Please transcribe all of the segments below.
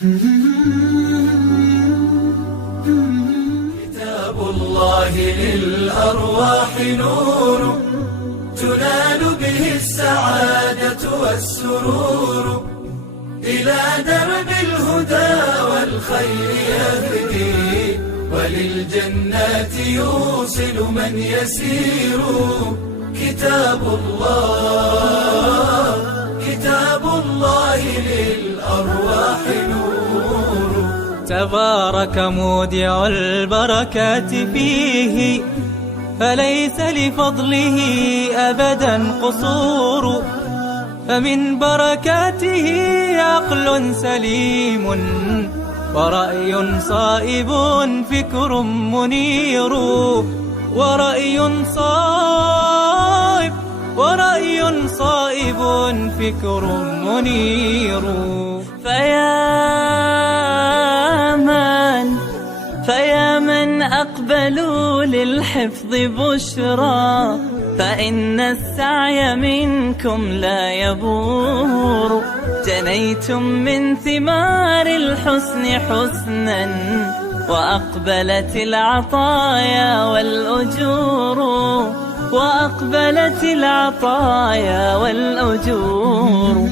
كتاب الله للأرواح نور، تنال به السعادة والسرور، إلى درب الهدى والخير يهدي، وللجنات يوصل من يسير. كتاب الله للأرواح نور. تبارك مودع البركات فيه، فليس لفضله أبدا قصور. فمن بركاته عقل سليم، ورأي صائب فكر منير. ورأي صائب فكر منير. فيا من أقبلوا للحفظ بشرى، فإن السعي منكم لا يبور. جنيتم من ثمار الحسن حسنا، وأقبلت العطايا والأجور.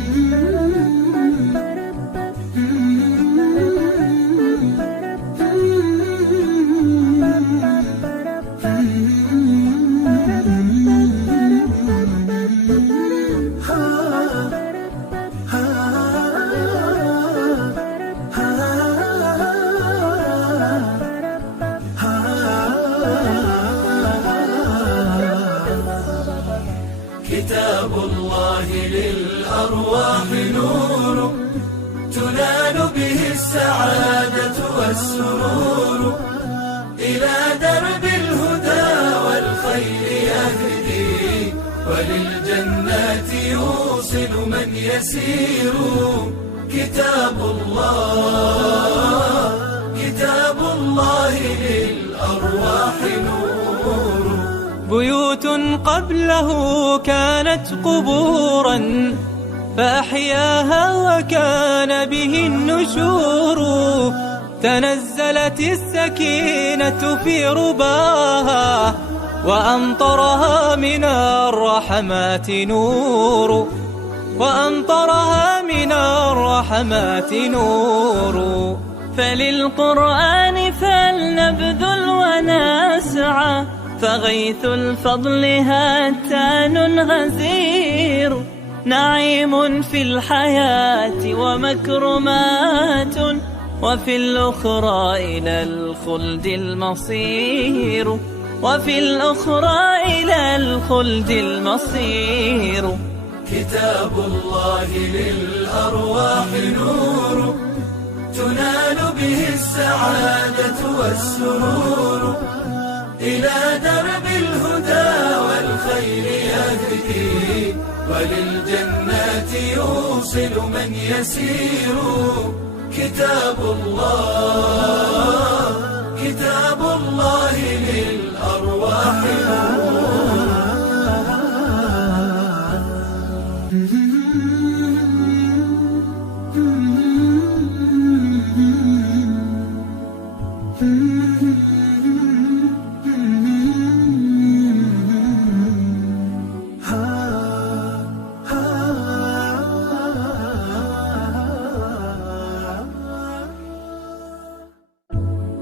كتاب الله للأرواح نور، تنال به السعادة والسرور، إلى درب الهدى والخير يهدي، وللجنات يوصل من يسير. كتاب الله للأرواح نور. بيوت قبله كانت قبورا، فأحياها وكان به النشور. تنزلت السكينة في رباها، وأمطرها من الرحمات نور. فللقرآن فلنبذل ونسعى، فغيث الفضل هتان غزير. نعيم في الحياة ومكرمات، وفي الأخرى إلى الخلد المصير. كتاب الله للأرواح نور، تنال به السعادة والسرور، إلى درب الهدى والخير يهدي، وللجنات يوصل من يسير. كتاب الله للأرواح نور.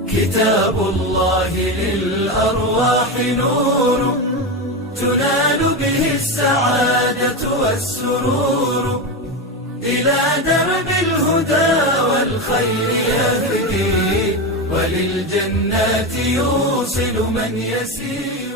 كتاب الله للأرواح نور، تنال به السعادة والسرور، إلى درب الهدى والخير يهدي، وللجنات يوصل من يسير.